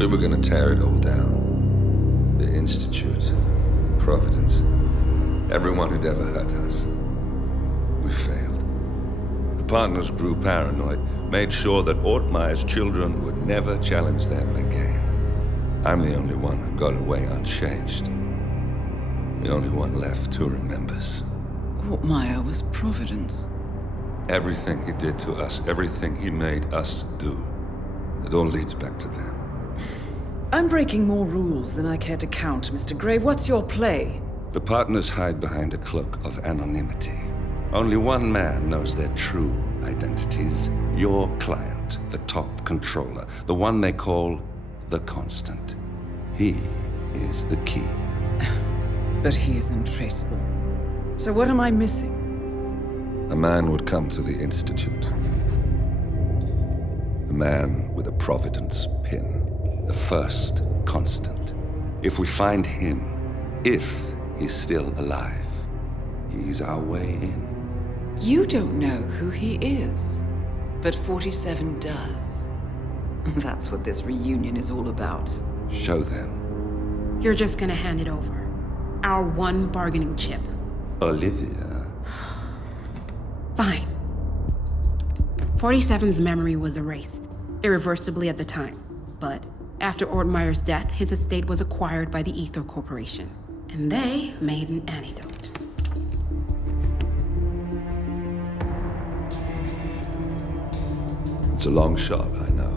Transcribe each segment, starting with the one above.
We were gonna tear it all down. The Institute, Providence, everyone who'd ever hurt us. We failed. The partners grew paranoid, made sure that Ortmeyer's children would never challenge them again. I'm the only one who got away unchanged. The only one left who remembers. Ortmeyer was Providence. Everything he did to us, everything he made us do, it all leads back to them. I'm breaking more rules than I care to count, Mr. Gray. What's your play? The partners hide behind a cloak of anonymity. Only one man knows their true identities. Your client, the top controller, the one they call the Constant. He is the key. But he is untraceable. So what am I missing? A man would come to the Institute. A man with a Providence pin. The first Constant. If we find him, if he's still alive, he's our way in. You don't know who he is, but 47 does. That's what this reunion is all about. Show them. You're just gonna hand it over. Our one bargaining chip. Olivia. Fine. 47's memory was erased, irreversibly at the time. But after Ortmeyer's death, his estate was acquired by the Ether Corporation. And they made an antidote. It's a long shot, I know.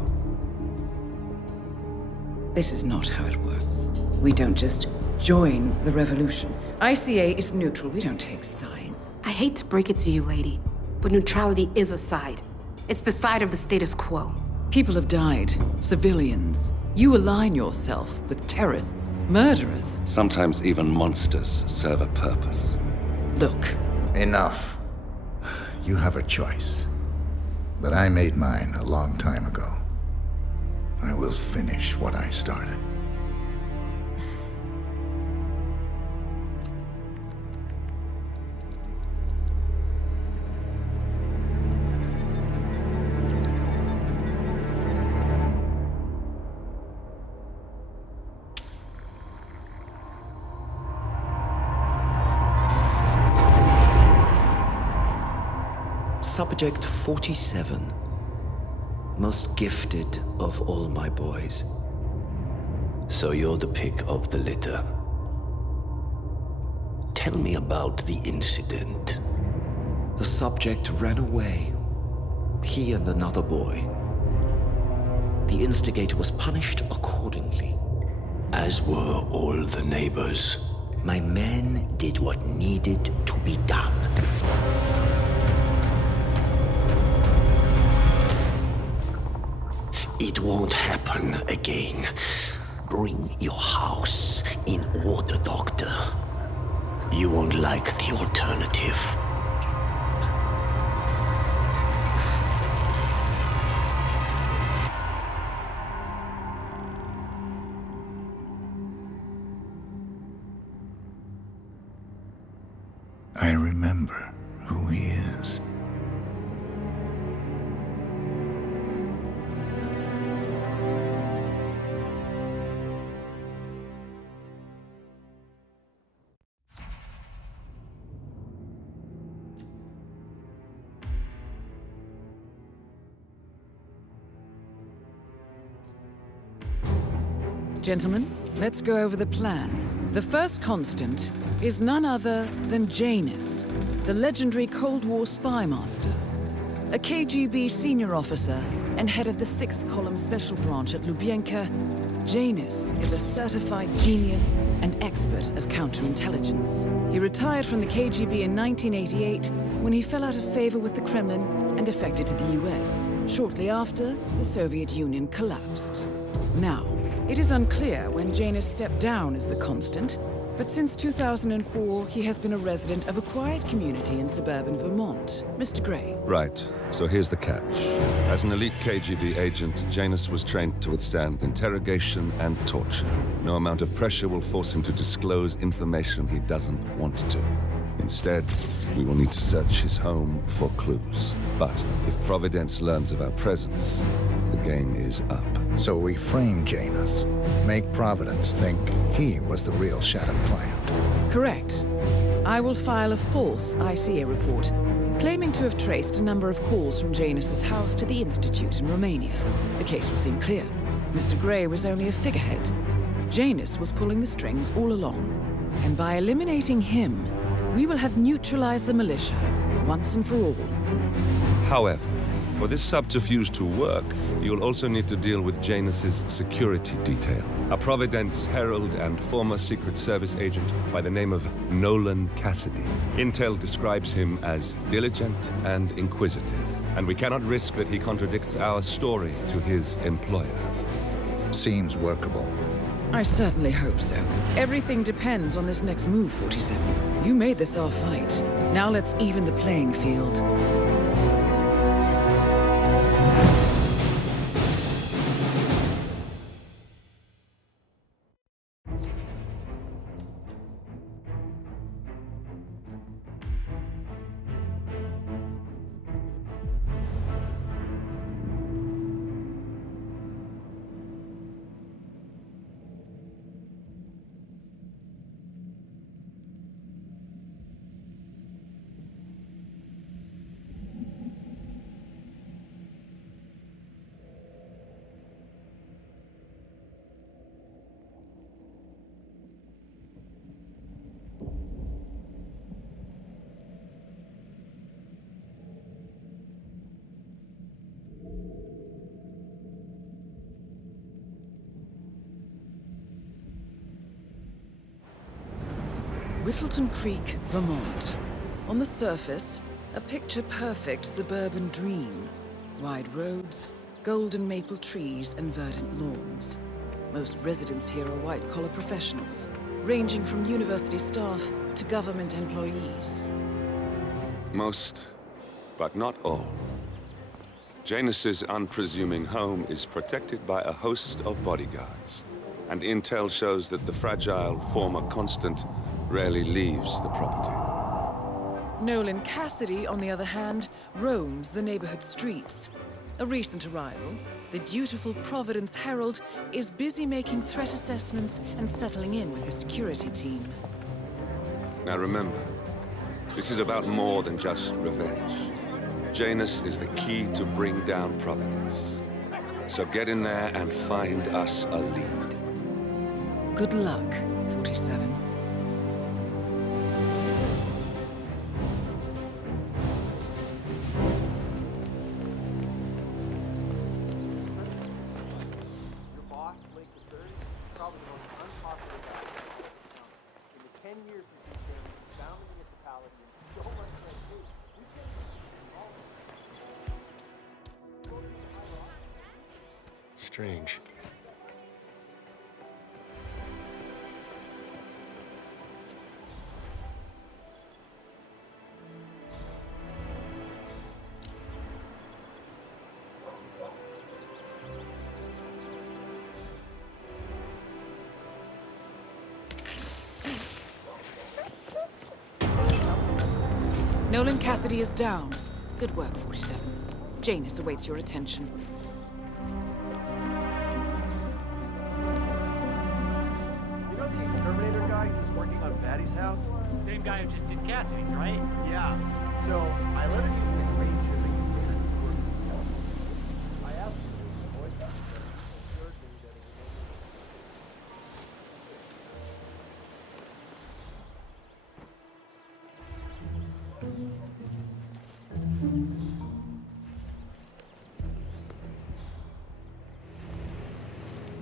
This is not how it works. We don't just join the revolution. ICA is neutral. We don't take sides. I hate to break it to you, lady, but neutrality is a side. It's the side of the status quo. People have died. Civilians. You align yourself with terrorists, murderers. Sometimes even monsters serve a purpose. Look. Enough. You have a choice. But I made mine a long time ago. I will finish what I started. Subject 47. Most gifted of all my boys. So you're the pick of the litter. Tell me about the incident. The subject ran away. He and another boy. The instigator was punished accordingly. As were all the neighbors. My men did what needed to be done. It won't happen again. Bring your house in order, Doctor. You won't like the alternative. I remember who he is. Gentlemen, let's go over the plan. The first Constant is none other than Janus, the legendary Cold War spy master, a KGB senior officer and head of the 6th Column Special Branch at Lubyanka. Janus is a certified genius and expert of counterintelligence. He retired from the KGB in 1988 when he fell out of favor with the Kremlin and defected to the US. Shortly after, the Soviet Union collapsed. Now, it is unclear when Janus stepped down as the Constant, but since 2004, he has been a resident of a quiet community in suburban Vermont. Mr. Gray. Right, so here's the catch. As an elite KGB agent, Janus was trained to withstand interrogation and torture. No amount of pressure will force him to disclose information he doesn't want to. Instead, we will need to search his home for clues. But if Providence learns of our presence, the game is up. So we frame Janus, make Providence think he was the real Shattered Client. Correct. I will file a false ICA report, claiming to have traced a number of calls from Janus's house to the Institute in Romania. The case will seem clear. Mr. Grey was only a figurehead. Janus was pulling the strings all along. And by eliminating him, we will have neutralized the militia, once and for all. However, for this subterfuge to work, you'll also need to deal with Janus's security detail. A Providence herald and former Secret Service agent by the name of Nolan Cassidy. Intel describes him as diligent and inquisitive, and we cannot risk that he contradicts our story to his employer. Seems workable. I certainly hope so. Everything depends on this next move, 47. You made this our fight. Now let's even the playing field. Whittleton Creek, Vermont. On the surface, a picture-perfect suburban dream. Wide roads, golden maple trees, and verdant lawns. Most residents here are white-collar professionals, ranging from university staff to government employees. Most, but not all. Janus's unpresuming home is protected by a host of bodyguards, and intel shows that the fragile former Constant rarely leaves the property. Nolan Cassidy, on the other hand, roams the neighborhood streets. A recent arrival, the dutiful Providence Herald is busy making threat assessments and settling in with his security team. Now remember, this is about more than just revenge. Janus is the key to bring down Providence. So get in there and find us a lead. Good luck, 47. Strange. Nolan Cassidy is down. Good work, 47. Janus awaits your attention. You know the exterminator guy who's working on Maddie's house? Same guy who just did Cassidy's, right? Yeah. So, I let him use the green chili I asked him to avoid that. He assured me that it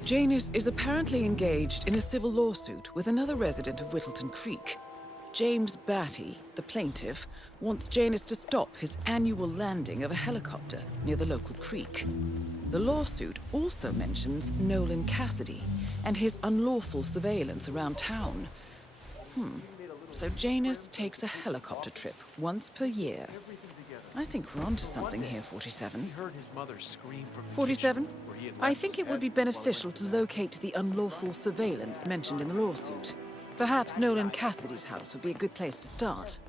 Janus is apparently engaged in a civil lawsuit with another resident of Whittleton Creek. James Batty, the plaintiff, wants Janus to stop his annual landing of a helicopter near the local creek. The lawsuit also mentions Nolan Cassidy and his unlawful surveillance around town. So Janus takes a helicopter trip once per year. I think we're onto something here, 47. He heard his mother scream from the 47? kitchen where he had I left think his it would be head while beneficial to locate the unlawful surveillance mentioned in the lawsuit. Perhaps Nolan Cassidy's house would be a good place to start.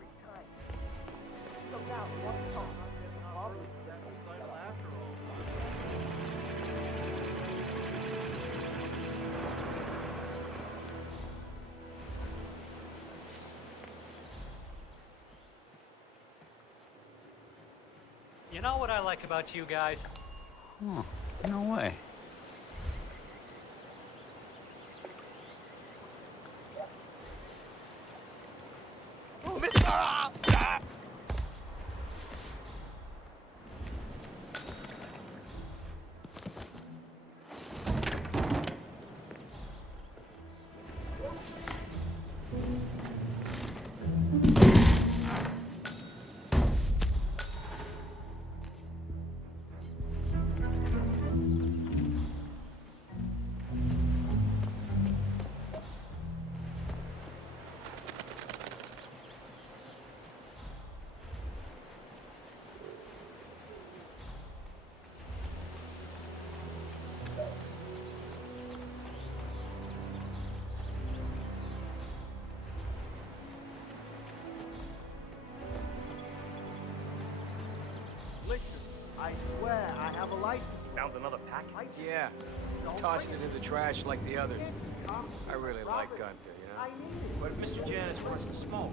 You know what I like about you guys? Oh, no way. I swear I have a license. Found another pack light? Yeah. Tossing it in the trash like the others. I really like Gunther, you know? But if Mr. Janus wants to smoke,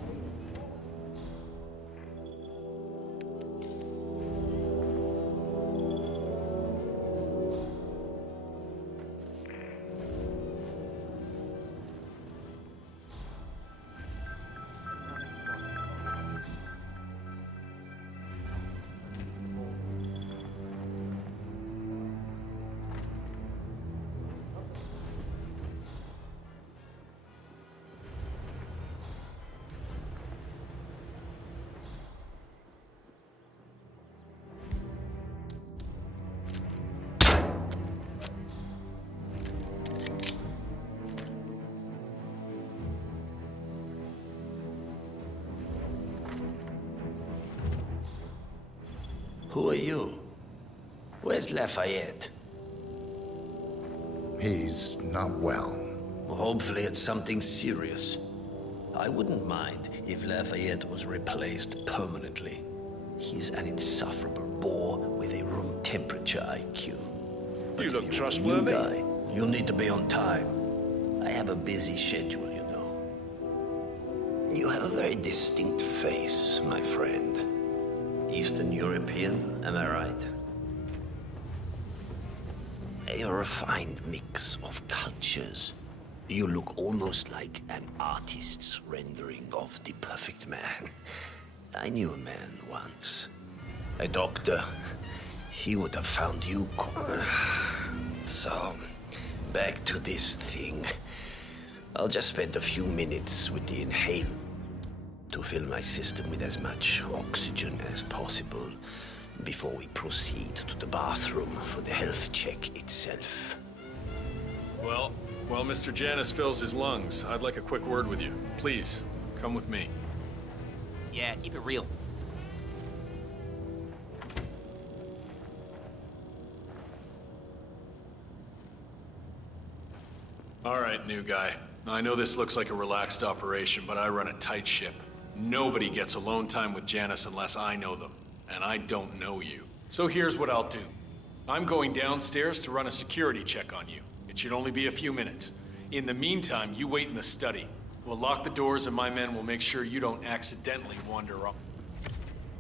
Who are you? Where's Lafayette? He's not well. Well, hopefully it's something serious. I wouldn't mind if Lafayette was replaced permanently. He's an insufferable bore with a room temperature IQ. But You if look you're a trustworthy. new guy, you'll need to be on time. I have a busy schedule, you know. You have a very distinct face, my friend. Eastern European, am I right? A refined mix of cultures. You look almost like an artist's rendering of the perfect man. I knew a man once. A doctor. He would have found you. So, back to this thing. I'll just spend a few minutes with the inhaler to fill my system with as much oxygen as possible before we proceed to the bathroom for the health check itself. Well, while Mr. Janus fills his lungs, I'd like a quick word with you. Please, come with me. yeah, keep it real. All right, new guy. I know this looks like a relaxed operation, but I run a tight ship. Nobody gets alone time with Janus unless I know them, and I don't know you. So here's what I'll do. I'm going downstairs to run a security check on you. It should only be a few minutes. In the meantime, you wait in the study. We'll lock the doors and my men will make sure you don't accidentally wander off.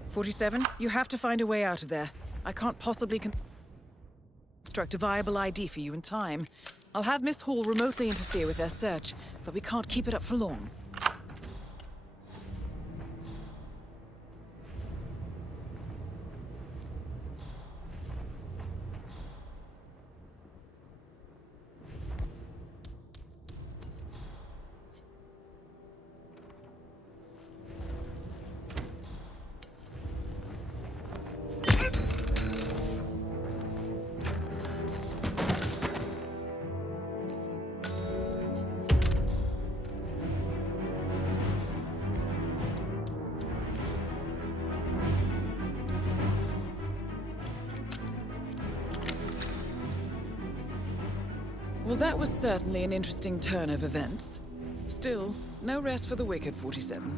47, you have to find a way out of there. I can't possibly construct a viable ID for you in time. I'll have Miss Hall remotely interfere with their search, but we can't keep it up for long. Well, that was certainly an interesting turn of events. Still, no rest for the wicked, 47.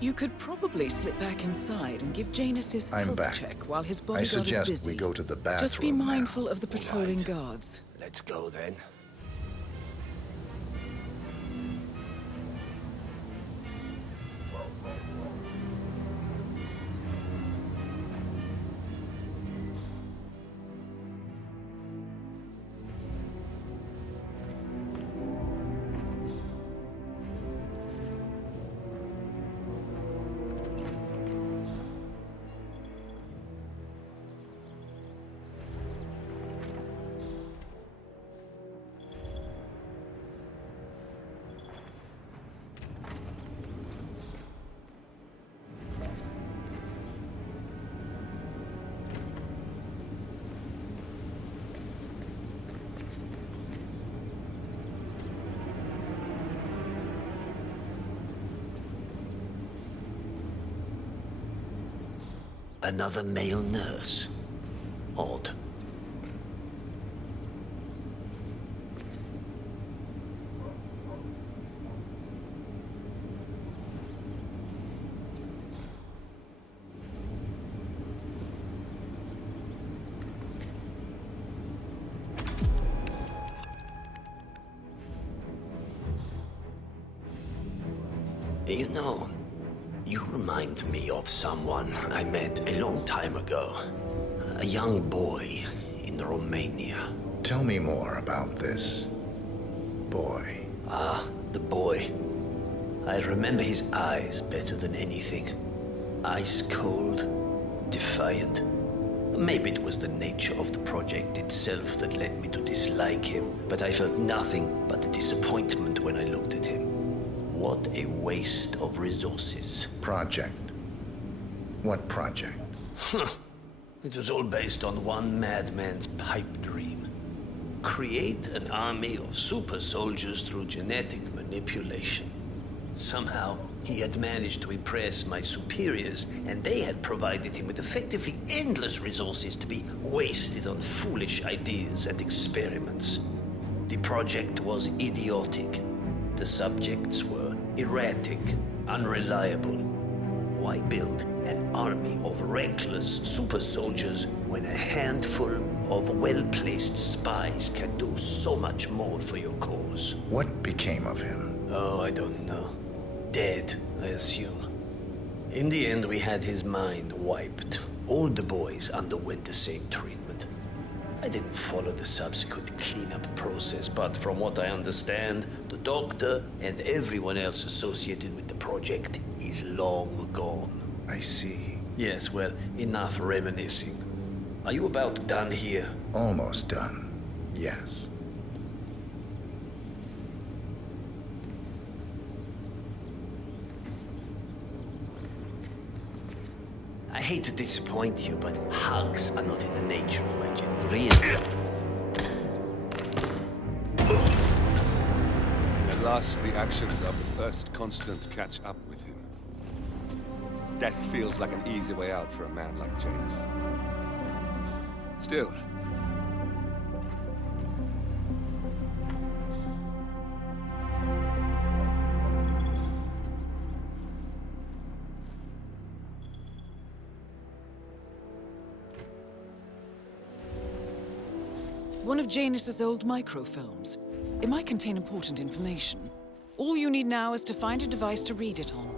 You could probably slip back inside and give Janus his I'm health back. check while his I bodyguard is suggest busy. we go to the bathroom Just be now. mindful of the All patrolling right. guards. Let's go then. Another male nurse. Odd. You know, you remind me of someone I met a long time ago. A young boy in Romania. Tell me more about this boy. Ah, the boy. I remember his eyes better than anything. Ice cold, defiant. Maybe it was the nature of the project itself that led me to dislike him, but I felt nothing but disappointment when I looked at him. What a waste of resources. Project? What project? It was all based on one madman's pipe dream. Create an army of super soldiers through genetic manipulation. Somehow, he had managed to impress my superiors, and they had provided him with effectively endless resources to be wasted on foolish ideas and experiments. The project was idiotic. The subjects were erratic, unreliable. Why build an army of reckless super soldiers when a handful of well-placed spies can do so much more for your cause? What became of him? Oh, I don't know. Dead, I assume. In the end, we had his mind wiped. All the boys underwent the same treatment. I didn't follow the subsequent cleanup process, but from what I understand, the doctor and everyone else associated with the project is long gone. I see. Yes, well, enough reminiscing. Are you about done here? Almost done. Yes. I hate to disappoint you, but hugs are not in the nature of my gender. Really? At last, the actions of the first constant catch up with him. Death feels like an easy way out for a man like Janus. Still, one of Janus's old microfilms. It might contain important information. All you need now is to find a device to read it on.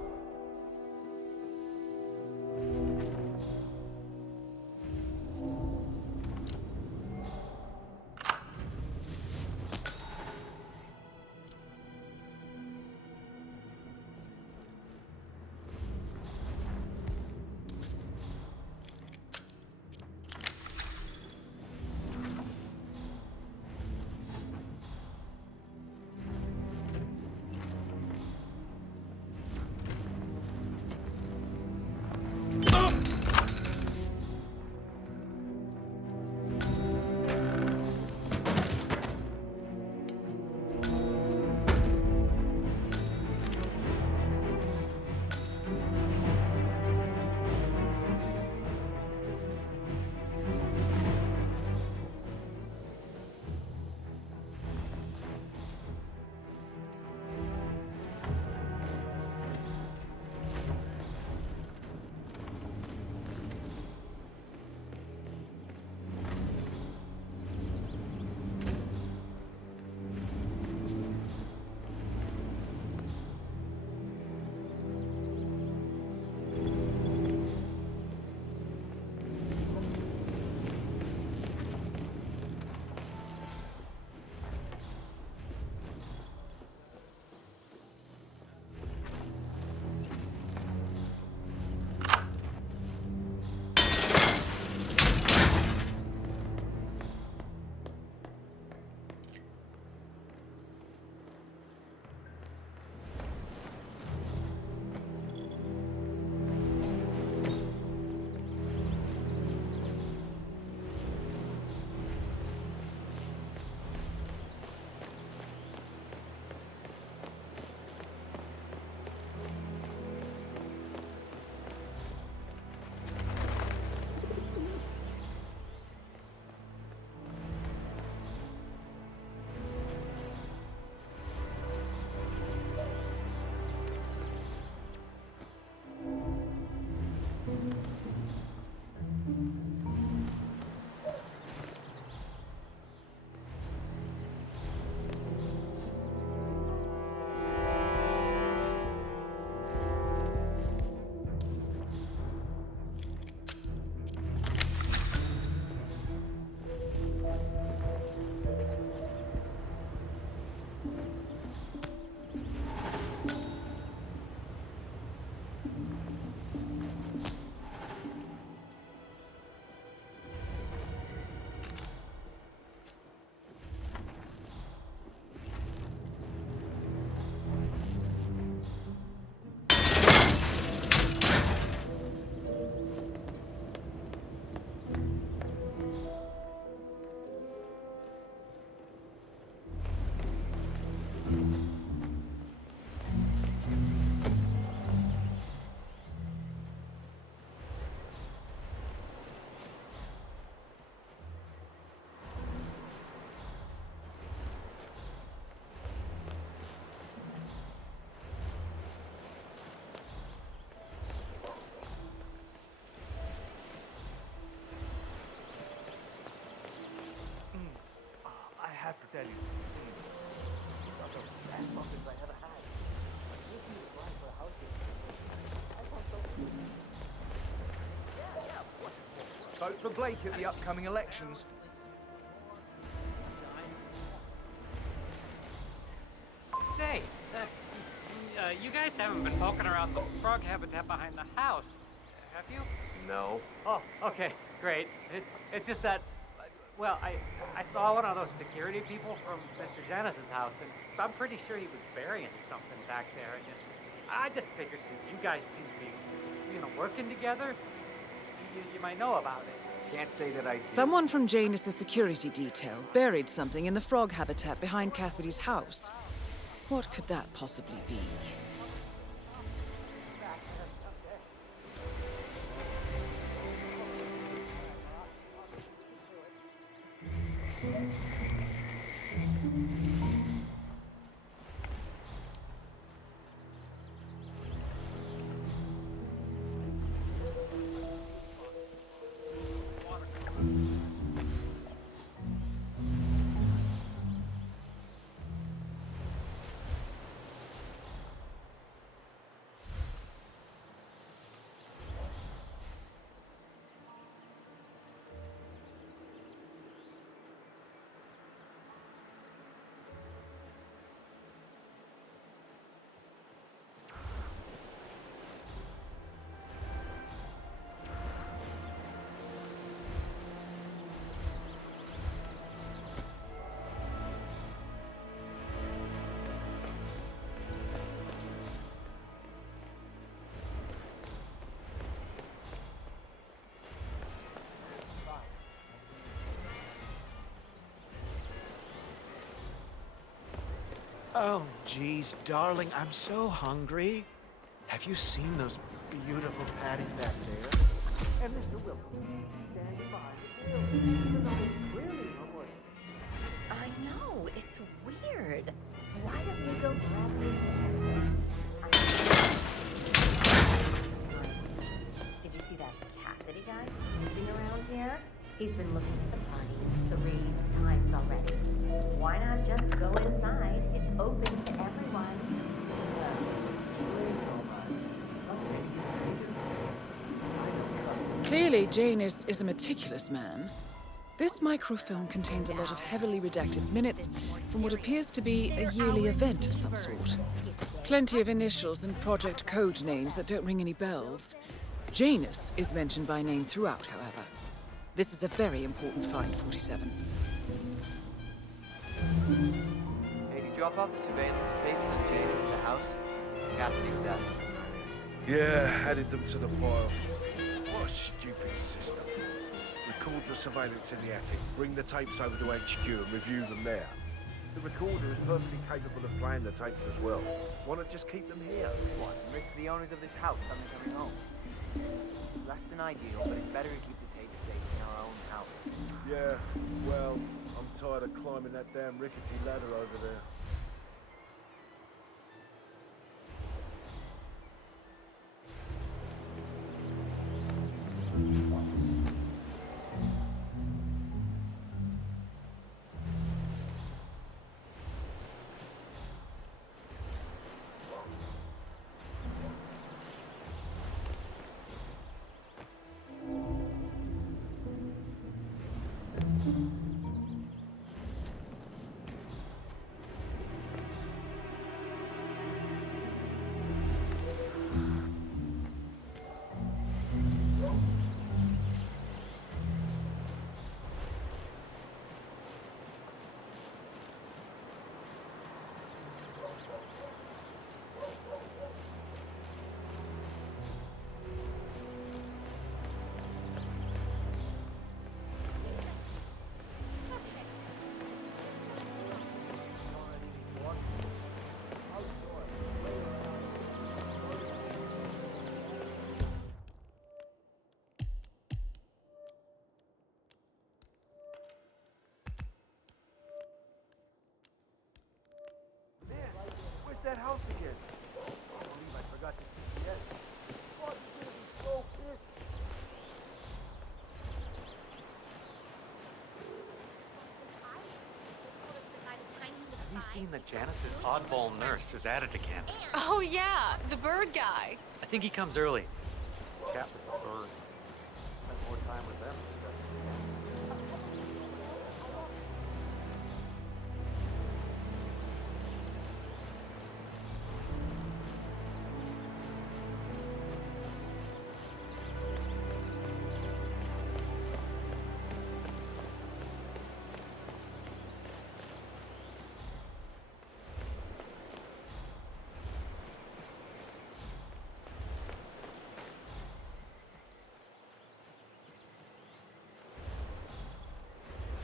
vote for Blake at the upcoming elections. Say, you guys haven't been poking around the frog habitat behind the house, have you? No. Oh, okay, great. It's just that, well, I saw one of those security people from Mr. Janus's house, and I'm pretty sure he was burying something back there. And I just figured since you guys seem to be, working together, you might know about it. Can't say that I did. Someone from Janus's security detail buried something in the frog habitat behind Cassidy's house. What could that possibly be? Oh, geez, darling, I'm so hungry. Have you seen those beautiful patties back there? And Mr. Wilson, standing by the grill, even though it's clearly public. I know, it's weird. Why don't we go grab me? Did you see that Cassidy guy snooping around here? He's been looking at the party 3 times already. Why not just go inside? It's open to everyone. Clearly, Janus is a meticulous man. This microfilm contains a lot of heavily redacted minutes from what appears to be a yearly event of some sort. Plenty of initials and project code names that don't ring any bells. Janus is mentioned by name throughout, however. This is a very important find, 47. Hey, did you drop off the surveillance tapes on Janus at the house? Cassidy was asking. Yeah, added them to the file. What a stupid system. Record the surveillance in the attic, bring the tapes over to HQ and review them there. The recorder is perfectly capable of playing the tapes as well. Why not just keep them here? What, enrich the owners of this house on their coming home? Less than ideal, but it's better to keep the tapes safe in our own house. Yeah, well, I'm tired of climbing that damn rickety ladder over there. That house again. I believe I forgot the GPS. Oh, you're gonna be so pissed. Have you seen that Janus's oddball nurse is added again? Oh yeah, the bird guy. I think he comes early. Cat with the bird. Spend more time with them.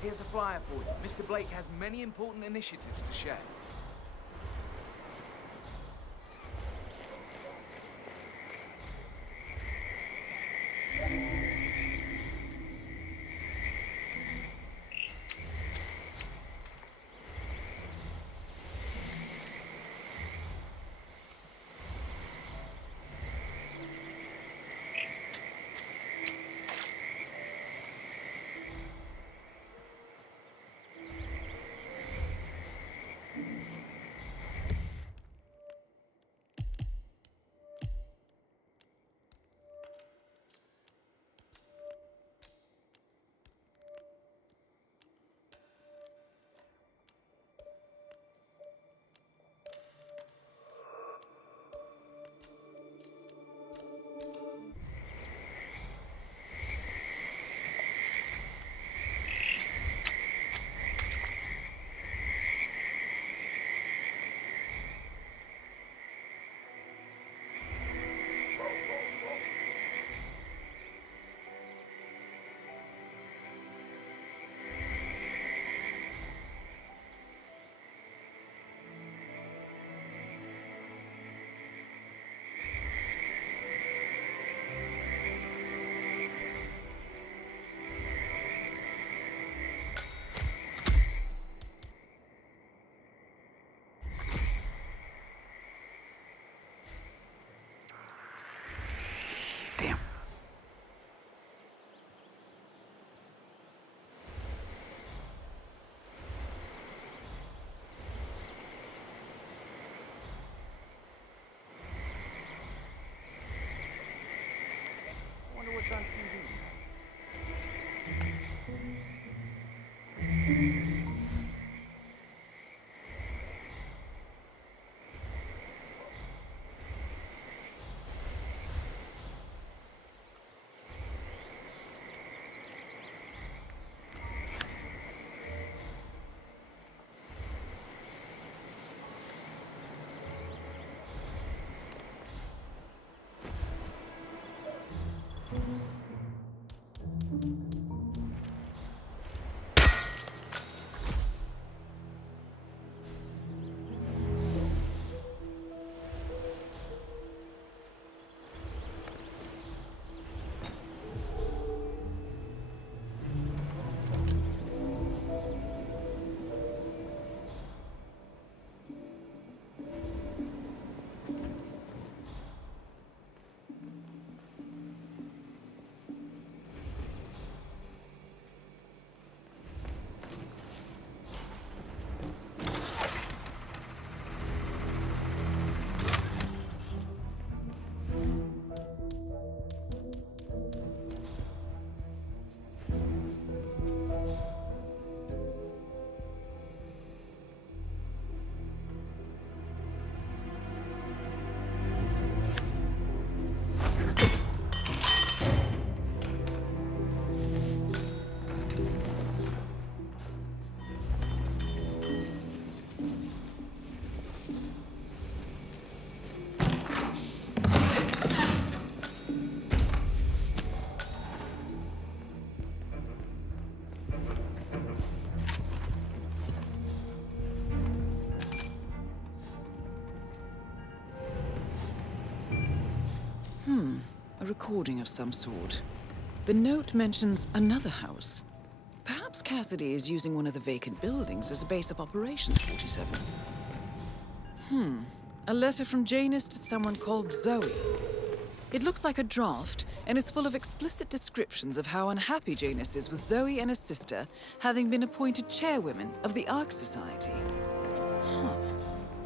Here's a flyer for you. Mr. Blake has many important initiatives to share. I wonder what's on TV. A recording of some sort. The note mentions another house. Perhaps Cassidy is using one of the vacant buildings as a base of operations, 47. A letter from Janus to someone called Zoe. It looks like a draft, and is full of explicit descriptions of how unhappy Janus is with Zoe and his sister having been appointed chairwomen of the Ark Society.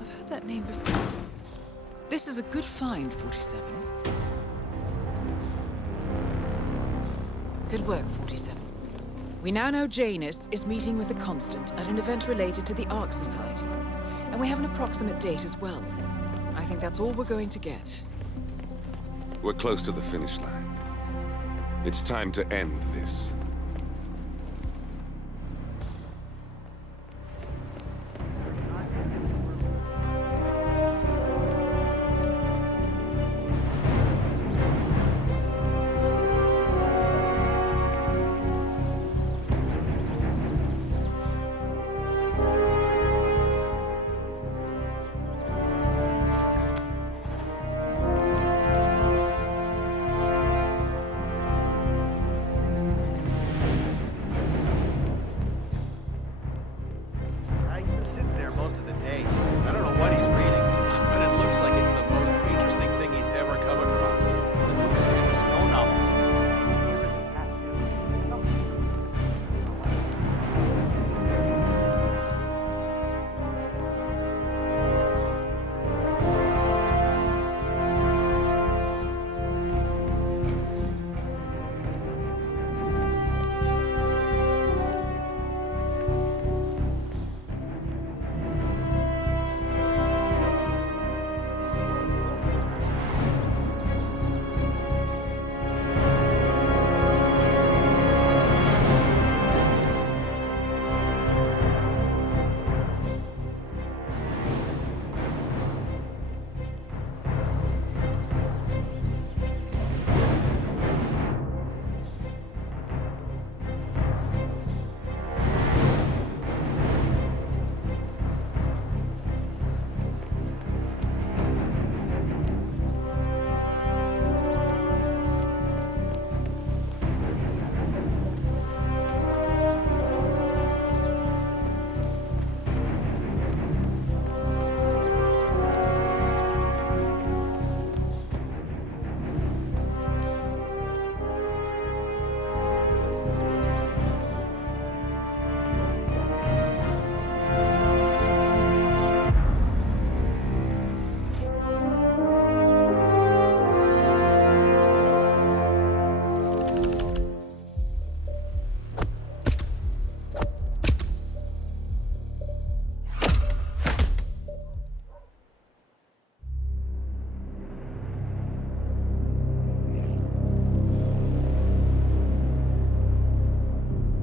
I've heard that name before. This is a good find, 47. Good work, 47. We now know Janus is meeting with the Constant at an event related to the Ark Society, and we have an approximate date as well. I think that's all we're going to get. We're close to the finish line. It's time to end this.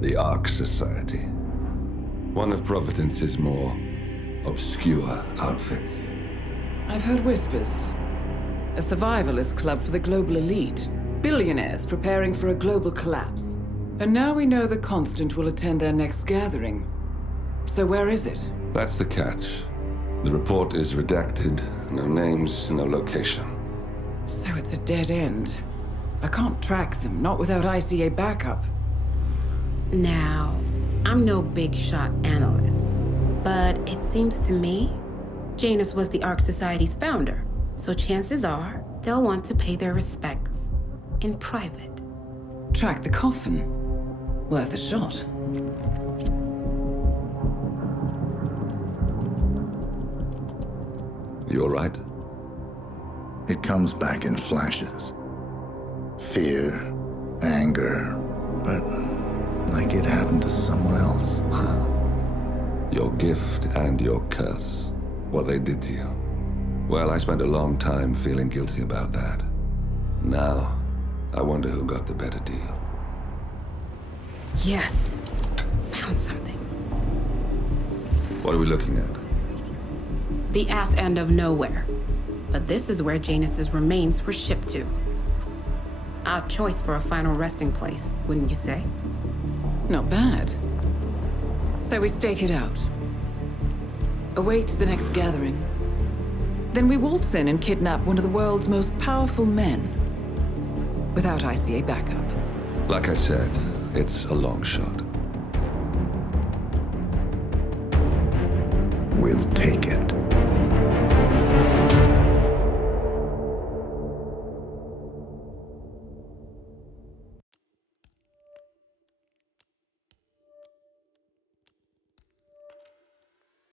The Ark Society. One of Providence's more obscure outfits. I've heard whispers. A survivalist club for the global elite. Billionaires preparing for a global collapse. And now we know the Constant will attend their next gathering. So where is it? That's the catch. The report is redacted. No names, no location. So it's a dead end. I can't track them, not without ICA backup. Now, I'm no big shot analyst, but it seems to me Janus was the Ark Society's founder, so chances are they'll want to pay their respects in private. Track the coffin. Worth a shot. You all right? It comes back in flashes. Fear, anger, but like it happened to someone else. Your gift and your curse. What they did to you. Well, I spent a long time feeling guilty about that. Now, I wonder who got the better deal. Yes, found something. What are we looking at? The ass end of nowhere. But this is where Janus's remains were shipped to. Odd choice for a final resting place, wouldn't you say? Not bad. So we stake it out. Await the next gathering. Then we waltz in and kidnap one of the world's most powerful men. Without ICA backup. Like I said, it's a long shot. We'll take it.